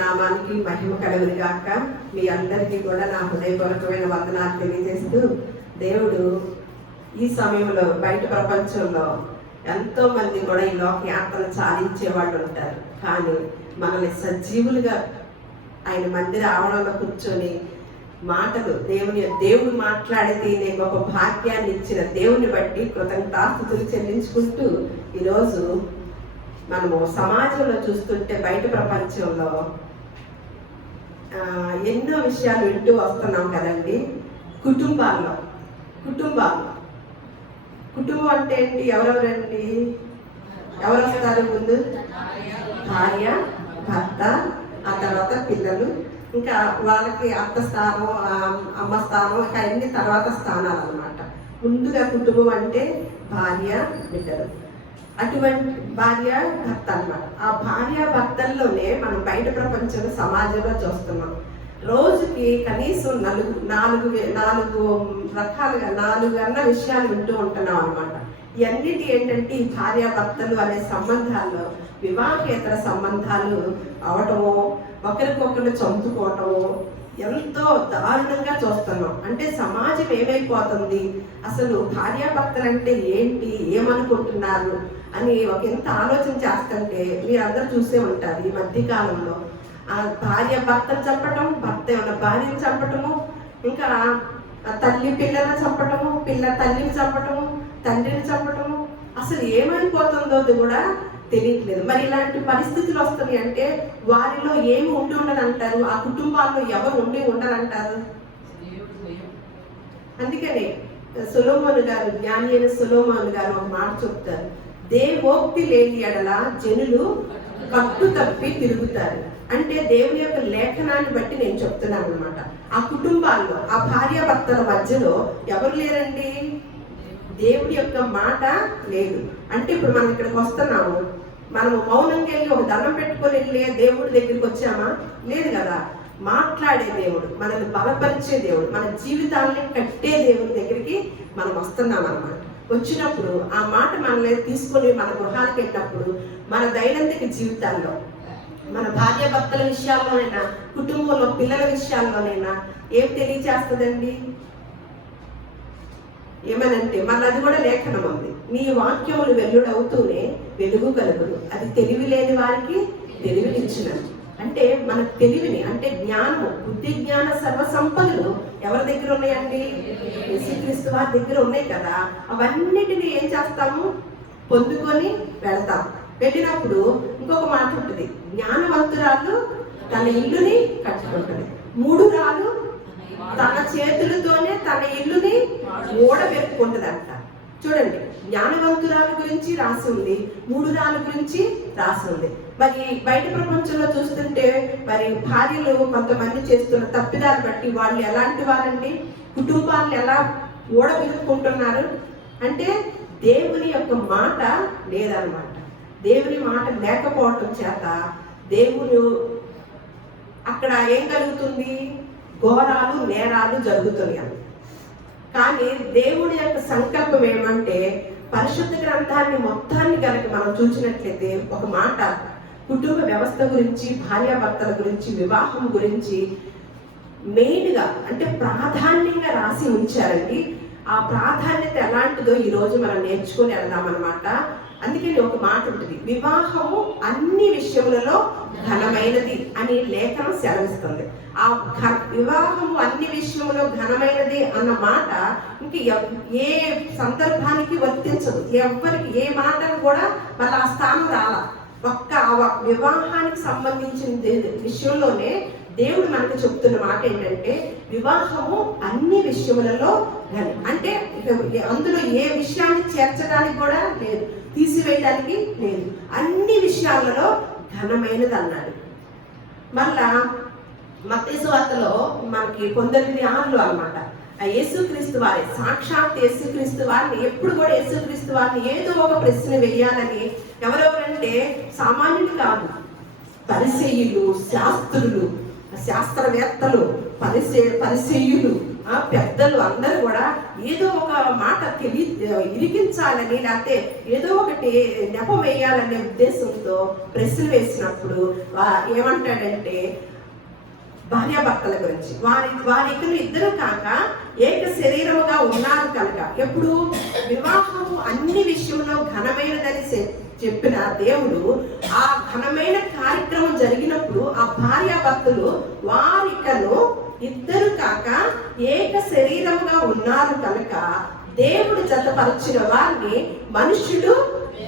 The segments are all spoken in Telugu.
నామానికి మహిమ కలుగును గాక. మీ అందరికీ కూడా నా హృదయపూర్వకమైన వందనాలు తెలియజేస్తూ, దేవుడు ఈ సమయంలో బయట ప్రపంచంలో ఎంతో మంది కూడా ఈ లోక యాత్రను సాధించే వాళ్ళు ఉంటారు. కానీ మనల్ని సజీవులుగా ఆయన మందిర ఆవరణలో కూర్చొని మాటలు దేవుడు మాట్లాడితే నేను గొప్ప భాగ్యాన్ని ఇచ్చిన దేవుని బట్టి కృతజ్ఞతాస్తుతులు చెల్లించుకుంటూ, ఈరోజు మనము సమాజంలో చూస్తుంటే బయట ప్రపంచంలో ఎన్నో విషయాలు వింటూ వస్తున్నాం కదండి. కుటుంబం అంటే ఏంటి? ఎవరెవరండి? ఎవరు వస్తారు ముందు? భార్య, భర్త, ఆ తర్వాత పిల్లలు, ఇంకా వాళ్ళకి అత్త స్థానం, అమ్మ స్థానం, ఇంకా అన్ని తర్వాత స్థానాలు అన్నమాట. ముందుగా కుటుంబం అంటే భార్య, బిడ్డలు, అటువంటి భార్య భర్త అన్నమాట. ఆ భార్య భర్తల్లోనే మనం బయట ప్రపంచంలో సమాజంలో చూస్తున్నాం. రోజుకి కనీసం నాలుగు రకాలుగా 4 అన్న విషయాలు వింటూ ఉంటున్నాం అనమాట. ఇవన్నిటి ఏంటంటే ఈ భార్య భర్తలు అనే సంబంధాల్లో వివాహేతర సంబంధాలు అవటము, ఒకరికొకరు చంపుకోవటము ఎంతో దారుణంగా చూస్తున్నాం. అంటే సమాజం ఏమైపోతుంది, అసలు భార్యాభర్తలు అంటే ఏంటి, ఏమనుకుంటున్నారు అని ఎంత ఆలోచన చేస్తుంటే మీరందరూ చూసే ఉంటారు. ఈ మధ్యకాలంలో ఆ భార్య భర్తను చంపటం, భర్త ఏమన్నా భార్యను చంపటము, ఇంకా తల్లి పిల్లలను చంపటము, పిల్ల తల్లిని చంపటము, తండ్రిని చంపటము, అసలు ఏమైపోతుందో కూడా తెలియట్లేదు. మరి ఇలాంటి పరిస్థితులు వస్తున్నాయి అంటే వారిలో ఏమి ఉండి ఉండదంటారు? ఆ కుటుంబాల్లో ఎవరు ఉండి ఉండరంటారు? అందుకనే సొలొమోను గారు, జ్ఞాని అయిన సొలొమోను గారు ఒక మాట చెప్తారు, దేవోక్తి లేని ఎడల జనులు కట్టు తప్పి తిరుగుతారు. అంటే దేవుని యొక్క లేఖనాన్ని బట్టి నేను చెప్తున్నాను అనమాట. ఆ కుటుంబాల్లో, ఆ భార్యాభర్తల మధ్యలో ఎవరు లేరండి? దేవుడి యొక్క మాట లేదు. అంటే ఇప్పుడు మనం ఇక్కడికి వస్తున్నాము, మనము మౌనంగా వెళ్ళి ఒక దండం పెట్టుకొని వెళ్ళి దేవుడి దగ్గరికి వచ్చామా? లేదు కదా. మాట్లాడే దేవుడు, మనల్ని బలపరిచే దేవుడు, మన జీవితాలని కట్టే దేవుడి దగ్గరికి మనం వస్తున్నాం అన్నమాట. వచ్చినప్పుడు ఆ మాట మనల్ని తీసుకొని మన గృహాలకు వెళ్ళినప్పుడు మన దైనందిక జీవితాల్లో, మన భార్య భర్తల విషయాల్లోనైనా, కుటుంబంలో పిల్లల విషయాల్లోనైనా ఏం తెలియచేస్తుందండి? ఏమనంటే మళ్ళీ అది కూడా లేఖనం ఉంది, నీ వాక్యములు వెల్లుడవుతూనే వెలుగు కలుగును, అది తెలివి లేని వారికి తెలివినిచ్చినది. అంటే మన తెలివిని, అంటే జ్ఞానము, బుద్ధి జ్ఞాన సర్వ సంపదలు ఎవరి దగ్గర ఉన్నాయండి? యేసుక్రీస్తు వారి దగ్గర ఉన్నాయి కదా. అవన్నిటిని ఏం చేస్తాము? పొందుకొని వెళతాం. వెళ్ళినప్పుడు ఇంకొక మాట ఉంటుంది, జ్ఞానవంతురాలు తన ఇల్లుని కట్టుకుంటుంది, మూఢురాలు తన చేతులతోనే తన ఇల్లుని ఓడబెట్టుకుంటుందంట. చూడండి, జ్ఞానవంతురాలు గురించి రాసి ఉంది, మూఢురాలు గురించి రాసి ఉంది. మరి బయట ప్రపంచంలో చూస్తుంటే మరి భార్యలు కొంతమంది చేస్తున్న తప్పిదాలు బట్టి వాళ్ళు ఎలాంటి వారండి? కుటుంబాలను ఎలా ఓడబెట్టుకుంటున్నారు అంటే దేవుని యొక్క మాట లేదనమాట. దేవుని మాట లేకపోవటం చేత దేవుడు అక్కడ ఏం కలుగుతుంది? ఘోరాలు, నేరాలు జరుగుతున్నాయి. కానీ దేవుడి యొక్క సంకల్పం ఏమంటే, పరిశుద్ధ గ్రంథాన్ని మొత్తాన్ని కనుక మనం చూసినట్లయితే ఒక మాట కుటుంబ వ్యవస్థ గురించి, భార్యాభర్తల గురించి, వివాహం గురించి మెయిన్గా అంటే ప్రాధాన్యంగా రాసి ఉంచారండి. ఆ ప్రాధాన్యత ఎలాంటిదో ఈరోజు మనం నేర్చుకొని వెళ్దామన్నమాట. అందుకని ఒక మాట ఉంటుంది, వివాహము అన్ని విషయములలో ఘనమైనది అని లేఖనం సెలవిస్తుంది. ఆ వివాహము అన్ని విషయంలో ఘనమైనది అన్న మాట ఇంక ఏ సందర్భానికి వర్తించదు. ఎవరికి ఏ మాటను కూడా మళ్ళీ ఆ స్థానం రాల. ఒక్క వివాహానికి సంబంధించిన విషయంలోనే దేవుడు మనకు చెప్తున్న మాట ఏంటంటే, వివాహము అన్ని విషయములలో అంటే అందులో ఏ విషయాన్ని చేర్చడానికి కూడా లేదు, తీసివేయడానికి లేదు, అన్ని విషయాలలో ఘనమైనది అన్నాడు. మళ్ళా మత్తయి సువార్తలో మనకి 19:6 అన్నమాట. ఆ యేసుక్రీస్తు వారి, సాక్షాత్ యేసుక్రీస్తు వారిని ఎప్పుడు కూడా యేసుక్రీస్తు వారిని ఏదో ఒక ప్రశ్న వేయాలని ఎవరెవరంటే సామాన్యులు కాదు, పరిసయ్యులు, శాస్త్రులు, శాస్త్రవేత్తలు, పరిసయ్యులు, పెద్దలు అందరూ కూడా ఏదో ఒక మాట ఇరికించాలని, లేకపోతే ఏదో ఒకటి నెపం వేయాలనే ఉద్దేశంతో ప్రశ్న వేసినప్పుడు ఏమంటాడంటే భార్యాభర్తల గురించి వారి ఇద్దరు కాక ఏక శరీరముగా ఉన్నారు కనుక. ఎప్పుడు వివాహము అన్ని విషయంలో ఘనమైనదని చెప్పిన దేవుడు ఆ ఘనమైన కార్యక్రమం జరిగినప్పుడు ఆ భార్యాభర్తలు వారికను ఇద్దరు కాక ఏక శరీరముగా ఉన్నారు కనుక దేవుడు జతపరిచిన వారిని మనుషుడు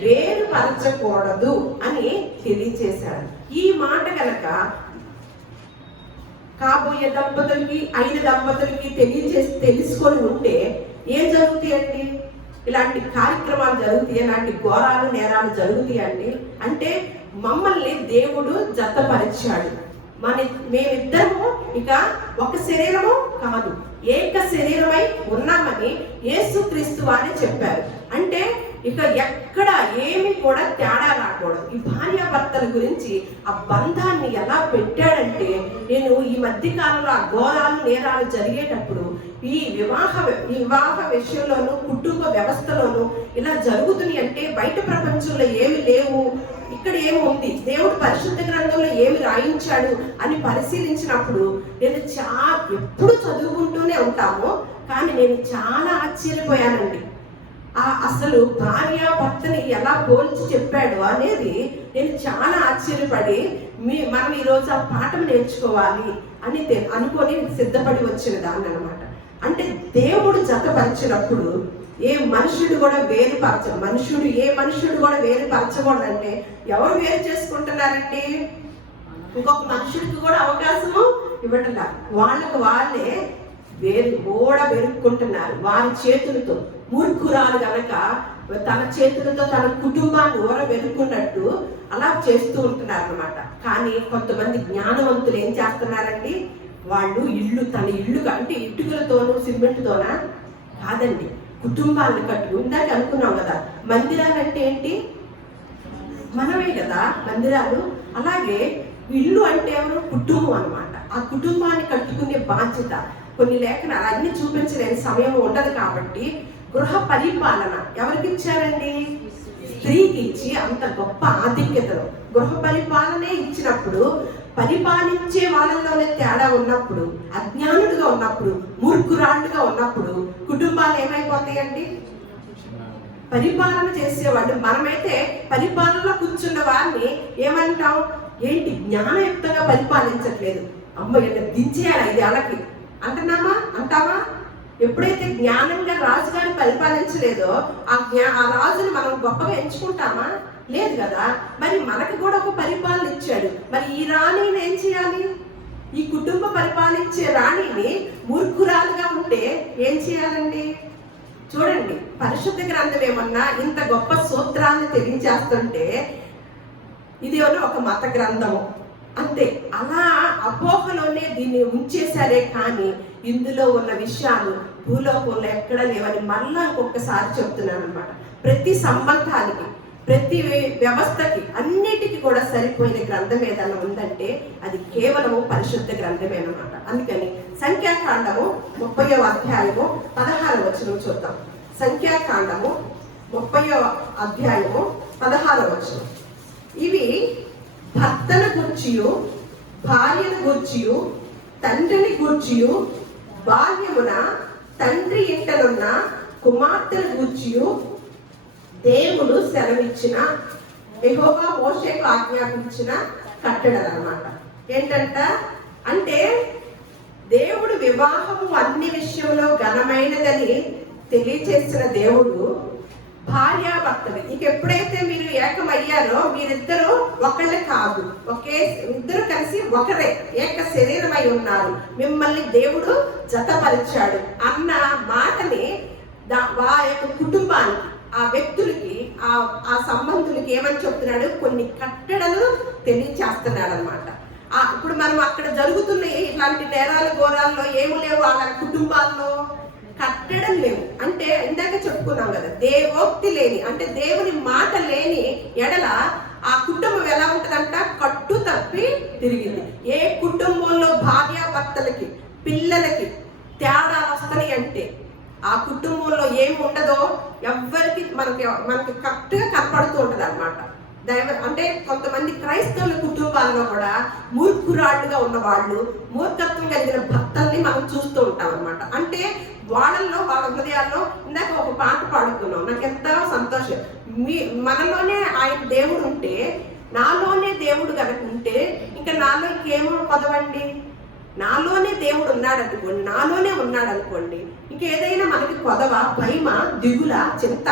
వేరుపరచకూడదు అని తెలియచేశాడు. ఈ మాట కనుక కాబోయే దంపతులకి అయిన దంపతులకి తెలుసుకొని ఉంటే ఏం జరుగుతాయండి? ఇలాంటి కార్యక్రమాలు జరుగుతాయి, ఇలాంటి ఘోరాలు నేరాలు జరుగుతాయండి. అంటే మమ్మల్ని దేవుడు జతపరిచాడు. మేమిద్దరము ఇక ఒక శరీరము కాదు, ఏక శరీరమై ఉన్నామని యేసుక్రీస్తు వారే చెప్పారు. అంటే ఇక ఎక్కడ ఏమి కూడా తేడా రాకూడదు. ఈ భార్యాభర్తల గురించి ఆ బంధాన్ని ఎలా పెట్టాడంటే, నేను ఈ మధ్య కాలంలో ఆ ఘోరాలు నేరాలు జరిగేటప్పుడు ఈ వివాహ విషయంలోనూ కుటుంబ వ్యవస్థలోనూ ఇలా జరుగుతుంది అంటే బయట ప్రపంచంలో ఏమి లేవు, ఇక్కడ ఏమి ఉంది, దేవుడు పరిశుద్ధ గ్రంథంలో ఏమి రాయించాడు అని పరిశీలించినప్పుడు నేను ఎప్పుడు చదువుకుంటూనే ఉంటాము, కానీ నేను చాలా ఆశ్చర్యపోయానండి. అసలు భార్యాభర్తని ఎలా పోల్చి చెప్పాడు అనేది నేను చాలా ఆశ్చర్యపడి మనం ఈరోజు ఆ పాఠం నేర్చుకోవాలి అని అనుకొని సిద్ధపడి వచ్చిన దాన్ని అనమాట. అంటే దేవుడు జతపరిచినప్పుడు ఏ మనుషుడు కూడా వేరుపరచకూడదు. అంటే ఎవరు వేరు చేసుకుంటున్నారంటే ఇంకొక మనుషుడికి కూడా అవకాశము ఇవ్వట్లా, వాళ్ళకు వాళ్ళే వెరుక్కుంటున్నారు వారి చేతులతో. మూర్ఖురాలు గనక తన చేతులతో తన కుటుంబాన్ని వెరుక్కున్నట్టు అలా చేస్తూ ఉంటున్నారు అనమాట. కానీ కొంతమంది జ్ఞానవంతులు ఏం చేస్తున్నారండి, వాళ్ళు తన ఇల్లు అంటే ఇటుకలతోనూ సిమెంట్తోనా కాదండి, కుటుంబాలను కట్టు. ఇందాక అనుకున్నాం కదా, మందిరాలు అంటే ఏంటి? మనమే కదా మందిరాలు. అలాగే ఇల్లు అంటే ఎవరు? కుటుంబం అనమాట. ఆ కుటుంబాన్ని కట్టుకునే బాధ్యత. కొన్ని లేఖనాలు అన్ని చూపించలేని సమయం ఉండదు కాబట్టి గృహ పరిపాలన ఎవరికి ఇచ్చారండి? స్త్రీకి ఇచ్చి అంత గొప్ప ఆధిక్యతను గృహ పరిపాలనే ఇచ్చినప్పుడు, పరిపాలించే వాళ్ళలోనే తేడా ఉన్నప్పుడు, అజ్ఞానుడిగా ఉన్నప్పుడు, మూర్ఖురాళ్ళుగా ఉన్నప్పుడు కుటుంబాలు ఏమైపోతాయండి? పరిపాలన చేసేవాళ్ళు మనమైతే పరిపాలనలో కూర్చున్న వారిని ఏమంటాం? ఏంటి జ్ఞానయుక్తంగా పరిపాలించట్లేదు, అమ్మ ఇలా దించేయాలి 5 ఏళ్ళకి అంటావా? ఎప్పుడైతే జ్ఞానంగా రాజుగారిని పరిపాలించలేదో ఆ రాజుని మనం గొప్పగా ఎంచుకుంటామా? లేదు కదా. మరి మనకు కూడా ఒక పరిపాలన ఇచ్చాడు. మరి ఈ రాణిని ఏం చేయాలి? ఈ కుటుంబ పరిపాలించే రాణిని మూర్ఖురాలుగా ఉంటే ఏం చేయాలండి? చూడండి, పరిశుద్ధ గ్రంథం ఏమన్నా ఇంత గొప్ప సూత్రాన్ని తెలియజేస్తుంటే ఇది ఒక మత గ్రంథము అంతే. అలా అపోహలోనే దీన్ని ఉంచేశారే కానీ ఇందులో ఉన్న విషయాలు భూలోకంలో ఎక్కడ లేవని మళ్ళా ఇంకొకసారి చెప్తున్నాను అనమాట. ప్రతి సంబంధానికి, ప్రతి వ్యవస్థకి, అన్నిటికీ కూడా సరిపోయిన గ్రంథం ఏదైనా ఉందంటే అది కేవలము పరిశుద్ధ గ్రంథమేనమాట. అందుకని సంఖ్యాకాండము 30వ అధ్యాయము 16వ వచనం చూద్దాం. సంఖ్యాకాండము 30వ అధ్యాయము 16వ వచనం. ఇవి భర్తను గూర్చియు భార్యను గూర్చియు తండ్రిని గూర్చియు బాల్యమున తండ్రి ఇంటనున్న కుమార్తెను గూర్చియు దేవుడు సెలవిచ్చిన, యెహోవా మోషేకు ఆజ్ఞాపించిన కట్టడలు అన్నమాట. ఏంటంట అంటే దేవుడు వివాహము అన్ని విషయంలో ఘనమైనదని తెలియచేసిన దేవుడు భార్యాభర్తలు ఇక ఎప్పుడైతే మీరు ఏకమయ్యారో మీరిద్దరూ ఒకళ్ళే కాదు, ఇద్దరు కలిసి ఒకరే ఏక శరీరమై ఉన్నారు, మిమ్మల్ని దేవుడు జతపరిచాడు అన్న మాటని ఆ యొక్క కుటుంబానికి, ఆ వ్యక్తులకి, ఆ సంబంధులకి ఏమని చెప్తున్నాడు? కొన్ని కట్టడలు తెలియచేస్తున్నాడు అనమాట. ఇప్పుడు మనం అక్కడ జరుగుతున్న ఇట్లాంటి నేరాలు ఘోరాల్లో ఏమి లేవు, వాళ్ళ కుటుంబాల్లో కట్టడం లేవు. అంటే ఇందాక చెప్పుకున్నాం కదా, దేవోక్తి లేని అంటే దేవుని మాట లేని ఎడల ఆ కుటుంబం ఎలా ఉంటుందంట? కట్టు తప్పి తిరిగింది. ఏ కుటుంబంలో భార్యాభర్తలకి, పిల్లలకి తేడాలు వస్తాయి అంటే ఆ కుటుంబంలో ఏమి ఉండదో ఎవ్వరికి మనకి కరెక్ట్గా కనపడుతూ ఉంటుంది అనమాట. అంటే కొంతమంది క్రైస్తవుల కుటుంబాల్లో కూడా మూర్ఖురాళ్ళుగా ఉన్న వాళ్ళు, మూర్ఖత్వం కలిగిన భర్తల్ని మనం చూస్తూ ఉంటాం అనమాట. అంటే వాళ్ళల్లో, వాళ్ళ హృదయాల్లో ఇందాక ఒక పాట పాడుకున్నాం, నాకు ఎంతో సంతోషం. మనలోనే ఆయన దేవుడు ఉంటే, నాలోనే దేవుడు కనుక ఉంటే ఇంకా నాలో ఇంకేమో కొదవండి. నాలోనే దేవుడు ఉన్నాడు అనుకోండి, నాలోనే ఉన్నాడు అనుకోండి, ఇంకేదైనా మనకి కొదవ, భయమ, దిగుల, చింత.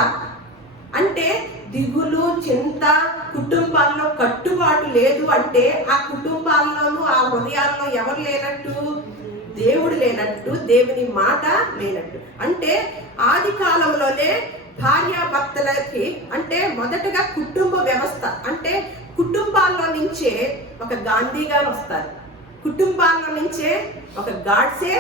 అంటే దిగులు, చింత, కుటుంబాల్లో కట్టుబాటు లేదు అంటే ఆ కుటుంబాల్లోనూ ఆ హృదయాల్లో ఎవరు లేనట్టు? దేవుడు లేనట్టు, దేవుని మాట లేనట్టు. అంటే ఆది కాలంలోనే భార్యాభర్తలకి అంటే మొదటగా కుటుంబ వ్యవస్థ, అంటే కుటుంబాల్లో నుంచే ఒక గాంధీ గారు వస్తారు, కుటుంబాల్లో నుంచే ఒక గాడ్సే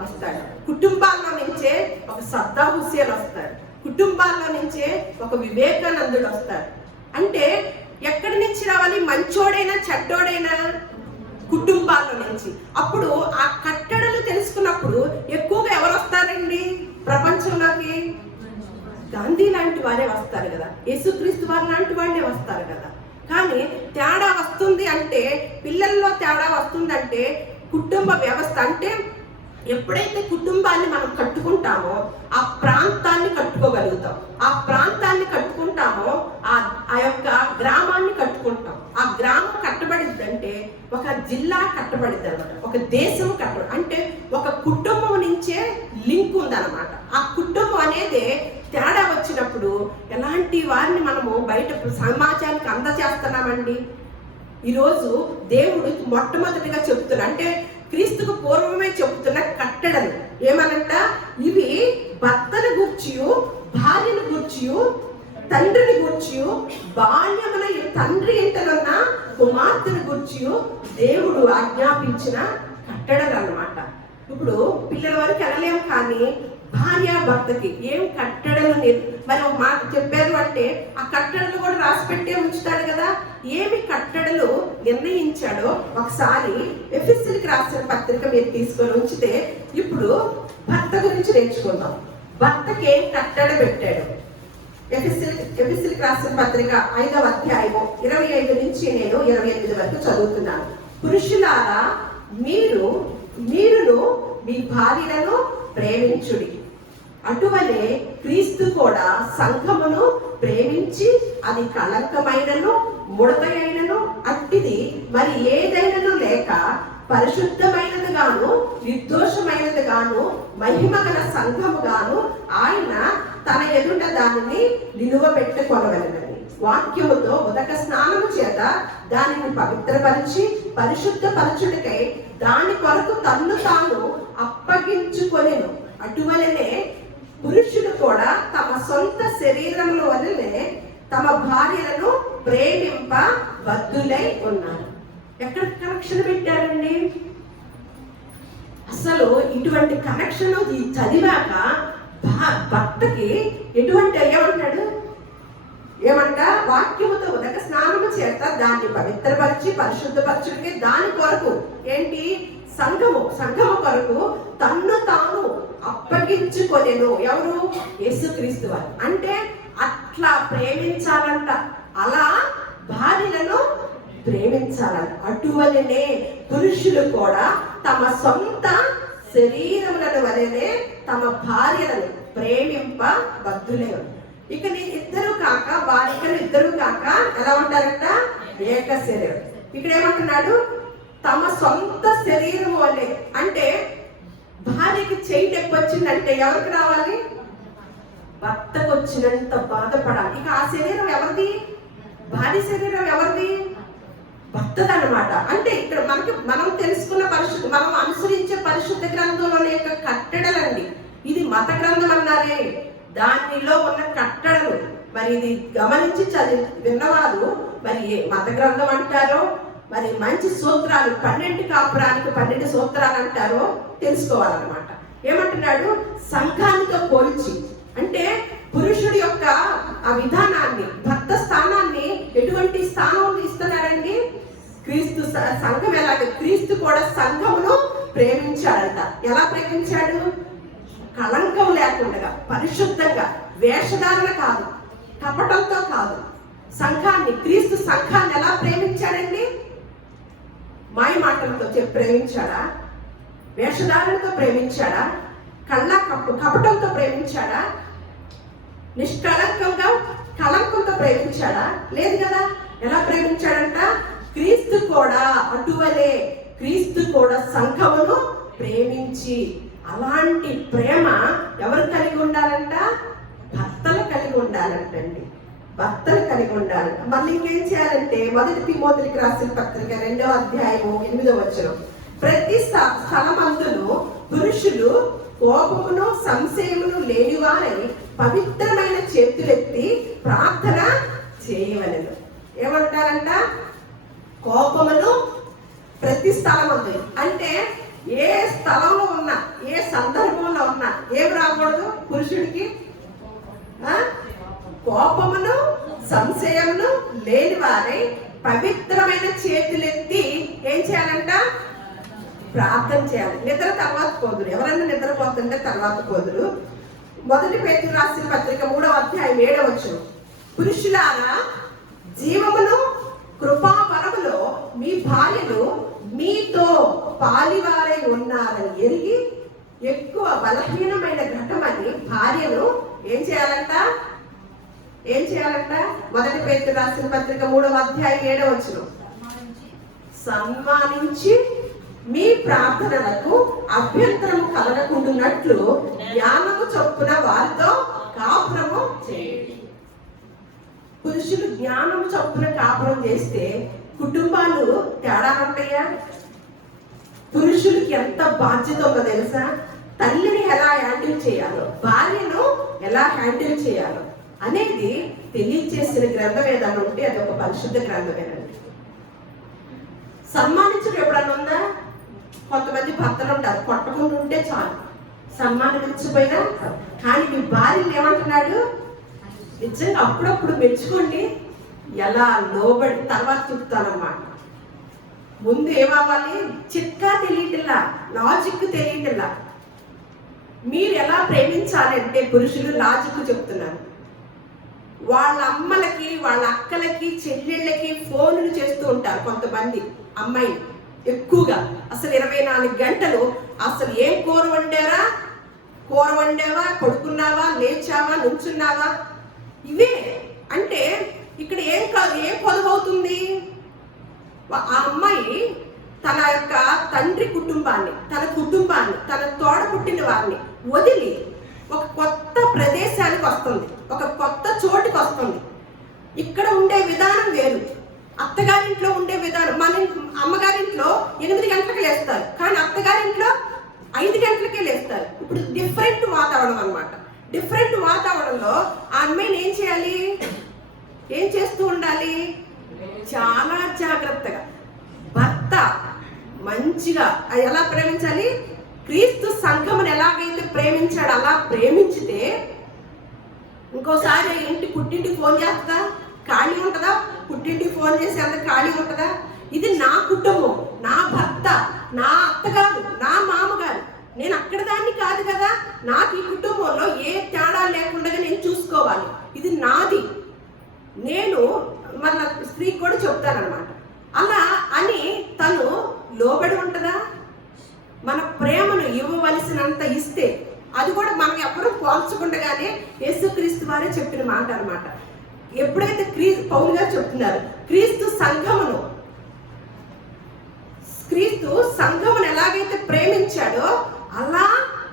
వస్తాడు, కుటుంబాల్లో నుంచే ఒక సద్దాం హుస్సేన్ వస్తాడు, కుటుంబాల్లో నుంచే ఒక వివేకానందుడు వస్తాడు. అంటే ఎక్కడి నుంచి రావాలి? మంచోడైనా చెడ్డోడైనా కుటుంబాల్లో నుంచి. అప్పుడు ఆ కట్టడలు తెలుసుకున్నప్పుడు ఎక్కువగా ఎవరు వస్తారండి ప్రపంచంలోకి? గాంధీ లాంటి వారే వస్తారు కదా, యేసుక్రీస్తు వారు లాంటి వాళ్ళే వస్తారు కదా. కానీ తేడా వస్తుంది అంటే, పిల్లల్లో తేడా వస్తుందంటే కుటుంబ వ్యవస్థ. అంటే ఎప్పుడైతే కుటుంబాన్ని మనం కట్టుకుంటామో ఆ ప్రాంతాన్ని కట్టుకోగలుగుతాం, ఆ ప్రాంతాన్ని కట్టుకుంటామో ఆ యొక్క గ్రామాన్ని కట్టుకుంటాం. ఆ గ్రామం కట్టబడిద్దంటే ఒక జిల్లా కట్టబడిద్ది అనమాట, ఒక దేశం కట్టబడి. అంటే ఒక కుటుంబం నుంచే లింక్ ఉందన్నమాట. ఆ కుటుంబం అనేది తేడా వచ్చినప్పుడు ఎలాంటి వారిని మనము బయట సమాజానికి అందజేస్తున్నామండి. ఈరోజు దేవుడు మొట్టమొదటిగా చెప్తున్నా, అంటే క్రీస్తుకు పూర్వమే చెప్తున్న కట్టడలు ఏమనంట, ఇవి భర్తను గూర్చియు, భార్యను గూర్చియు, తండ్రిని గూర్చియు, బాల్యమున తండ్రి ఇంటనున్న కుమార్తెను గూర్చియు దేవుడు ఆజ్ఞాపించిన కట్టడలు అన్నమాట. ఇప్పుడు పిల్లల వరకు వెళ్ళలేము, కానీ భార్యాభర్తకి ఏం కట్టడలు మరి ఒక మాట చెప్పారు అంటే ఆ కట్టడలు కూడా రాసి పెట్టే ఉంచుతాడు కదా. ఏమి కట్టడలు నిర్ణయించాడో ఒకసారి ఎఫెసీయులకు రాసిన పత్రిక మీరు తీసుకొని ఉంచితే, ఇప్పుడు భర్త గురించి నేర్చుకుందాం. భర్తకి ఏం కట్టడ పెట్టాడు? ఎఫెసీయులకు రాసిన పత్రిక 5వ అధ్యాయము 25 నుంచి నేను 28 వరకు చదువుతున్నాను. పురుషులారా, మీరును మీ భార్యలను ప్రేమించుడి, అటువలే క్రీస్తు కూడా సంఘమును ప్రేమించి అది కళంకమైనను ముడతయైనను అట్టిది మరి ఏదైనను లేక పరిశుద్ధమైనదిగాను నిర్దోషమైనదిగాను మహిమగల సంఘముగాను ఆయన తన ఎదుట దానిని నిలువబెట్టుకొనవలెనని వాక్యముతో ఉదక స్నానము చేత దానిని పవిత్రపరిచి పరిశుద్ధపరచుడికై దాని కొరకు తన్ను తాను అప్పగించుకొనెను. అటువలనే పురుషులు కూడా తమ సొంత శరీరముల వలనే తమ భార్యలను ప్రేమింప బద్ధులై ఉన్నారు. ఎక్కడ కనెక్షన్ పెట్టారండి? అసలు ఇటువంటి కనెక్షన్ చదివాక భర్తకి ఎటువంటి ఏమంట, వాక్యముతో ఉదక స్నానము చేత దాన్ని పవిత్రపరిచి పరిశుద్ధపరచుడికి దాని కొరకు ఏంటి? సంఘము కొరకు తన్ను తాను అప్పగించుకొనెను. ఎవరు? యేసుక్రీస్తు వారు. అంటే అట్లా ప్రేమించాలంట, అలా భార్యలను ప్రేమించాలంట. అటువలనే పురుషులు కూడా తమ సొంత శరీరములను వలనే తమ భార్యలను ప్రేమింప బద్ధులే. ఇక నేను ఇద్దరు కాక ఇద్దరు కాక ఎలా ఉంటారంట? ఏక శరీరం. ఇక్కడ ఏమంటున్నాడు? తమ సొంత శరీరం వల్లే. అంటే భార్యకి చెయ్యి వచ్చిందంటే ఎవరికి రావాలి? భర్తకు వచ్చినంత బాధపడాలి. ఇక ఆ శరీరం ఎవరిది? భార్య శరీరం ఎవరిది? భర్తదన్నమాట. అంటే ఇక్కడ మనం తెలుసుకున్న పరిశుద్ధ, మనం అనుసరించే పరిశుద్ధ గ్రంథంలోని యొక్క కట్టడలండి. ఇది మత గ్రంథం అన్నారే, దానిలో ఉన్న కట్టడలు. మరి ఇది గమనించి విన్నవారు మరి మత గ్రంథం అంటారో, మరి మంచి సూత్రాలు 12 కాపురానికి 12 సూత్రాలు అంటారో తెలుసుకోవాలన్నమాట. ఏమంటున్నాడు? సంఘానితో పోల్చి, అంటే పురుషుడి యొక్క ఆ విధానాన్ని, భర్త స్థానాన్ని ఎటువంటి స్థానం ఇస్తున్నారండి? క్రీస్తు సంఘం ఎలాంటి? క్రీస్తు కూడా సంఘమును ప్రేమించాడంట. ఎలా ప్రేమించాడు? కళంకం లేకుండా, పరిశుద్ధంగా, వేషధారణ కాదు, కపటంతో కాదు. సంఘాన్ని, క్రీస్తు సంఘాన్ని ఎలా ప్రేమించాడండి? మాయ మాటలతో చెప్పి ప్రేమించాడా? వేషధారణతో ప్రేమించాడా? కపటంతో ప్రేమించాడా? నిష్కళంకంగా కళంకంతో ప్రేమించాడా? లేదు కదా. ఎలా ప్రేమించాడంట? క్రీస్తు కూడా అటువలే క్రీస్తు కూడా సంఘమును ప్రేమించి. అలాంటి ప్రేమ ఎవరు కలిగి ఉండాలంట? భర్తలు కలిగి ఉండాలంటండి. భర్తలు కలిగి ఉండాలంట. మళ్ళీ ఇంకేం చేయాలంటే, 1 తిమోతికి రాసిన పత్రిక 2వ అధ్యాయము 8వ వచనం, ప్రతి స్థలమందును పురుషులు కోపమును సంశయమును లేనివారై పవిత్రమైన చేతులెత్తి ప్రార్థన చేయవలెను. ఏమంటారంట? కోపమును ప్రతి స్థలమందు అంటే ఏ స్థలంలో ఉన్నా, ఏ సందర్భంలో ఉన్నా ఏం రాకూడదు పురుషుడికి? కోపమును సంశయమును లేని వారై పవిత్రమైన చేతులెత్తి ఏం చేయాలంట? ప్రార్థన చేయాలి. నిద్ర తర్వాత పోదురు. ఎవరైనా నిద్రపోతుంటే తర్వాత పోదురు. 1 పేతురు రాసిన పత్రిక 3వ అధ్యాయం 7వ వచనం, పురుషులారా జీవమును కృపావరములో మీ భార్యలు మీతో పాలివారై ఉన్నారని ఎరిగి ఎక్కువ బలహీనమైన ఘటమని భార్యను ఏం చేయాలంట? 1 పేతురు రాసిన పత్రిక 3వ అధ్యాయం 7వ వచనం, సన్మానించి మీ ప్రార్థనలకు అభ్యంతరము కలగకుండానట్లు జ్ఞానము చొప్పున వారితో కాపురము చేయండి. పురుషులు జ్ఞానము చొప్పున కాపురం చేస్తే కుటుంబాలు తేడా ఉంటాయా? పురుషులకి ఎంత బాధ్యత ఉందో తెలుసా? తల్లిని ఎలా హ్యాండిల్ చేయాలో, భార్యను ఎలా హ్యాండిల్ చేయాలో అనేది తెలియచేసిన గ్రంథం ఏదన్నా ఉంటే అది ఒక పరిశుద్ధ గ్రంథమేనండి. సన్మానించడం ఎప్పుడన్నా ఉందా? కొంతమంది భర్తలు ఉంటారు, కొట్టకుండా ఉంటే చాలు, సన్మానించకపోయినా. కానీ మీ భార్యను ఏమంటున్నాడు? నిజంగా అప్పుడప్పుడు మెచ్చుకోండి, ఎలా లోబడి తర్వాత చూపుతానన్నమాట. ముందు ఏమవ్వాలి? చిట్కా తెలియటిల్లా, లాజిక్ తెలియటిల్లా. మీరు ఎలా ప్రేమించాలి అంటే పురుషులు లాజిక్ చెప్తున్నారు. వాళ్ళ అమ్మలకి, వాళ్ళ అక్కలకి, చెల్లెళ్ళకి ఫోన్లు చేస్తూ ఉంటారు కొంతమంది అమ్మాయిలు ఎక్కువగా. అసలు 24 గంటలు అసలు ఏం కూర వండావా, పడుకున్నావా, లేచావా, నుంచున్నావా, ఇవే. అంటే ఇక్కడ ఏం కొలువవుతుంది? ఆ అమ్మాయి తన యొక్క తండ్రి కుటుంబాన్ని, తన కుటుంబాన్ని, తన తోడ పుట్టిన వారిని వదిలి ఒక కొత్త ప్రదేశానికి వస్తుంది, ఒక కొత్త చోటుకి వస్తుంది. ఇక్కడ ఉండే విధానం వేరు, అత్తగారింట్లో ఉండే విధానం. మన అమ్మగారింట్లో 8 గంటలకి లేస్తారు, కానీ అత్తగారింట్లో 5 గంటలకే లేస్తారు. ఇప్పుడు డిఫరెంట్ వాతావరణం అన్నమాట. డిఫరెంట్ వాతావరణంలో ఆ అమ్మాయిని ఏం చేయాలి? ఏం చేస్తూ ఉండాలి? చాలా జాగ్రత్తగా భర్త మంచిగా ఎలా ప్రేమించాలి? క్రీస్తు సంఘమును ఎలాగైతే ప్రేమించాడు అలా ప్రేమించితే ఇంకోసారి పుట్టింటికి ఫోన్ చేస్తుందా? ఖాళీ ఉంటుందా? పుట్టింటికి ఫోన్ చేసి అంత ఖాళీ ఉంటుందా? ఇది నా కుటుంబం, నా భర్త, నా అత్తగారు, నా మామగారు, నేను అక్కడ దాన్ని కాదు కదా. నాకు ఈ కుటుంబంలో ఏ తేడా లేకుండా నేను చూసుకోవాలి, ఇది నాది. నేను మన స్త్రీకి కూడా చెప్తానన్నమాట. అలా అని తను లోబడి ఉంటుందా? మన ప్రేమను ఇవ్వవలసినంత ఇస్తే, అది కూడా మనం ఎవరు పోల్చకుండగానే యేసుక్రీస్తు వారే చెప్పిన మాట అన్నమాట. ఎప్పుడైతే పౌలు గారు చెప్తున్నారు, క్రీస్తు సంఘమును ఎలాగైతే ప్రేమించాడో అలా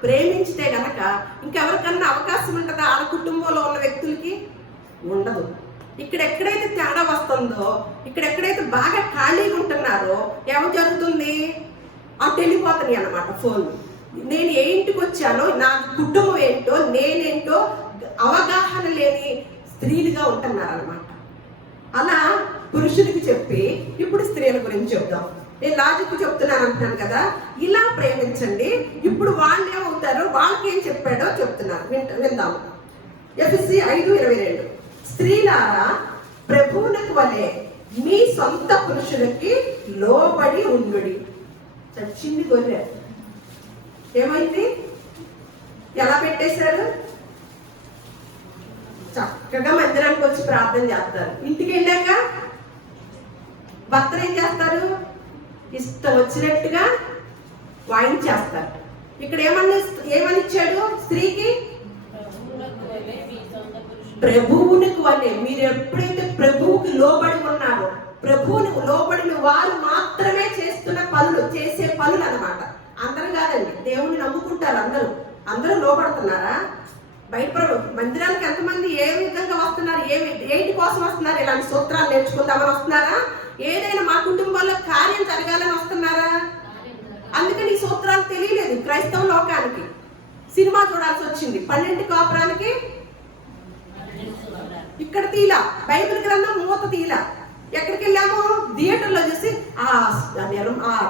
ప్రేమించితే గనక ఇంకెవరికన్నా అవకాశం ఉంటుందా? ఆ కుటుంబంలో ఉన్న వ్యక్తులకి ఉండదు. ఇక్కడెక్కడైతే తేడా వస్తుందో, ఇక్కడెక్కడైతే బాగా ఖాళీగా ఉంటున్నారో ఏమో జరుగుతుంది? అటు వెళ్ళిపోతున్నాయి అన్నమాట ఫోన్. నేను ఏ ఇంటికి వచ్చానో, నా కుటుంబం ఏంటో, నేనేంటో అవగాహన లేని స్త్రీలుగా ఉంటున్నారు అన్నమాట. అలా పురుషుడికి చెప్పి ఇప్పుడు స్త్రీల గురించి చెప్దాం. నేను లాజిక్ చెప్తున్నాను అంటున్నాను కదా, ఇలా ప్రేమించండి. ఇప్పుడు వాళ్ళు ఏమవుతారో, వాళ్ళకి ఏం చెప్పాడో చెప్తున్నారు, విందాము. ఎఫెసీ 5:22, స్త్రీలారా ప్రభువునకు వలె మీ సొంత పురుషులకి లోబడి ఉండుడి. చచ్చింది గొర్రె, ఏమైంది? ఎలా పెట్టేశారు? చక్కగా మందిరానికి వచ్చి ప్రార్థన చేస్తారు. ఇంటికి వెళ్ళాక భర్తలు ఏం చేస్తారు? ఇష్టం వచ్చినట్టుగా వాయించేస్తారు. ఇక్కడ ఏమని ఇచ్చాడు స్త్రీకి? ప్రభువునికి వల్లే. మీరు ఎప్పుడైతే ప్రభువుకి లోబడి ఉన్నారో, ప్రభువునికి లోబడిన వారు మాత్రమే చేసే పనులు అన్నమాట. అందరూ కాదండి. దేవుణ్ణి నమ్ముకుంటారు అందరూ లోబడుతున్నారా? బయట మందిరానికి ఎంతమంది ఏ విధంగా వస్తున్నారు? ఏంటి కోసం వస్తున్నారు? ఇలాంటి సూత్రాలు నేర్చుకుందామని వస్తున్నారా? ఏదైనా మా కుటుంబంలో కార్యం జరగాలని వస్తున్నారా? అందుకని ఈ సూత్రాలు తెలియలేదు క్రైస్తవ లోకానికి. సినిమా చూడాల్సి వచ్చింది 12 కాపురానికి. ఇక్కడ తీలా, బైబిల్ గ్రంథం మూత తీలా. ఎక్కడికి వెళ్ళాము? థియేటర్లో చూసి ఆ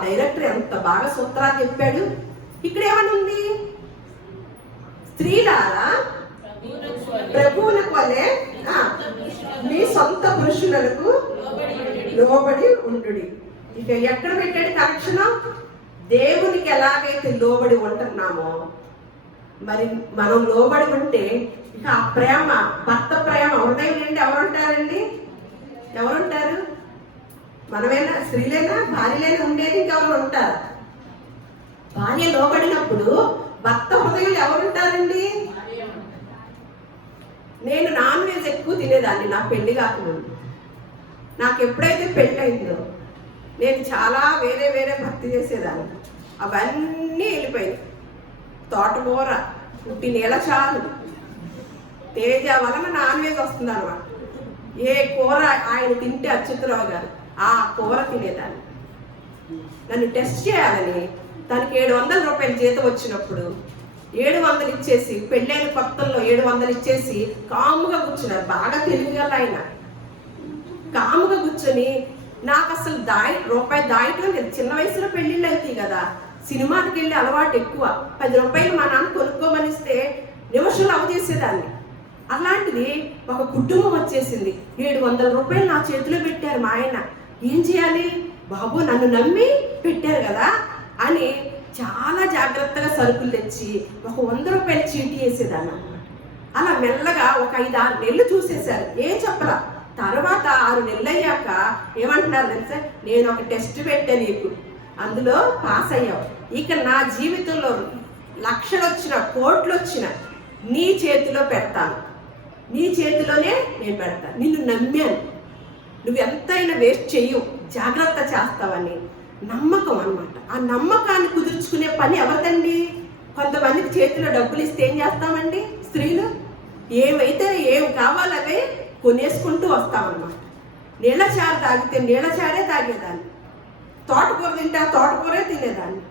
డైరెక్టర్ ఎంత బాగా సూత్రాలు చెప్పాడు. ఇక్కడ ఏమని ఉంది? స్త్రీలారా ప్రభువులకు వలె మీ సొంత పురుషులకు లోబడి ఉండుడి. ఇక ఎక్కడ పెట్టాడు కనెక్షన్? దేవునికి ఎలాగైతే లోబడి ఉంటున్నామో మరి మనం లోబడి ఉంటే ఇక ఆ ప్రేమ, భర్త ప్రేమ హృదయం నుండి ఎవరుంటారండి? ఎవరుంటారు? మనమేనా? స్త్రీలైనా భార్యలైనా ఉండేది ఇంకెవరు ఉంటారు? భార్య లోబడినప్పుడు భర్త హృదయం ఎవరుంటారండి? నేను నాన్ వెజ్ ఎక్కువ తినేదాన్ని నా పెళ్లి కాకముందు. నాకు ఎప్పుడైతే పెళ్ళి అయిందో నేను చాలా వేరే భక్తి చేసేదాన్ని. అవన్నీ వెళ్ళిపోయింది. తోటకూర, పుట్టి నీళ్ళ చాలు, తేజ వలన నాన్ వెజ్ వస్తుంది అన్నమాట. ఏ కూర ఆయన తింటే అచ్యుతరావు గారు ఆ కూర తినేదాన్ని. నన్ను టెస్ట్ చేయాలని దానికి 700 రూపాయలు జీతం వచ్చినప్పుడు 700 ఇచ్చేసి, పెళ్ళైన కొత్తల్లో 700 ఇచ్చేసి కాముగా కూర్చున్నారు. బాగా తెలివిగల ఆయన. కాముగా కూర్చొని నాకు అసలు రూపాయి దాయటం లేదు. చిన్న వయసులో పెళ్ళిళ్ళు అవుతాయి కదా, సినిమాకి వెళ్ళి అలవాటు ఎక్కువ. 10 రూపాయలు మా నాన్న కొనుక్కోమనిస్తే నిమిషంలో అవజేసేదాన్ని. అలాంటిది ఒక కుటుంబం వచ్చేసింది. 700 రూపాయలు నా చేతిలో పెట్టారు మా ఆయన. ఏం చేయాలి బాబు, నన్ను నమ్మి పెట్టారు కదా అని చాలా జాగ్రత్తగా సరుకులు తెచ్చి ఒక 100 రూపాయలు చీటీ వేసేదాన్ని అన్నమాట. అలా మెల్లగా ఒక 5-6 నెలలు చూసేశారు. ఏం చెప్పరా. తర్వాత 6 నెలలు అయ్యాక ఏమంటున్నారు తెలుసా? నేను ఒక టెస్ట్ పెట్టా నీకు, అందులో పాస్ అయ్యావు. ఇక నా జీవితంలో లక్షలు వచ్చిన, కోట్లు వచ్చిన నీ చేతిలో పెడతాను, నీ చేతిలోనే నేను పెడతాను. నిన్ను నమ్మాను, నువ్వు ఎంతైనా వేస్ట్ చెయ్యవు, జాగ్రత్త చేస్తావని నమ్మకం అన్నమాట. ఆ నమ్మకాన్ని కుదుర్చుకునే పని ఎవరిదండి? కొంతమందికి చేతిలో డబ్బులు ఇస్తే ఏం చేస్తామండి స్త్రీలు? ఏం కావాలో అవే కొనేసుకుంటూ వస్తామన్నమాట. నీళ్ళచారు తాగితే నీళ్ళచారే తాగేదాన్ని, తోటకూర తింటే ఆ తోటకూరే తినేదాన్ని,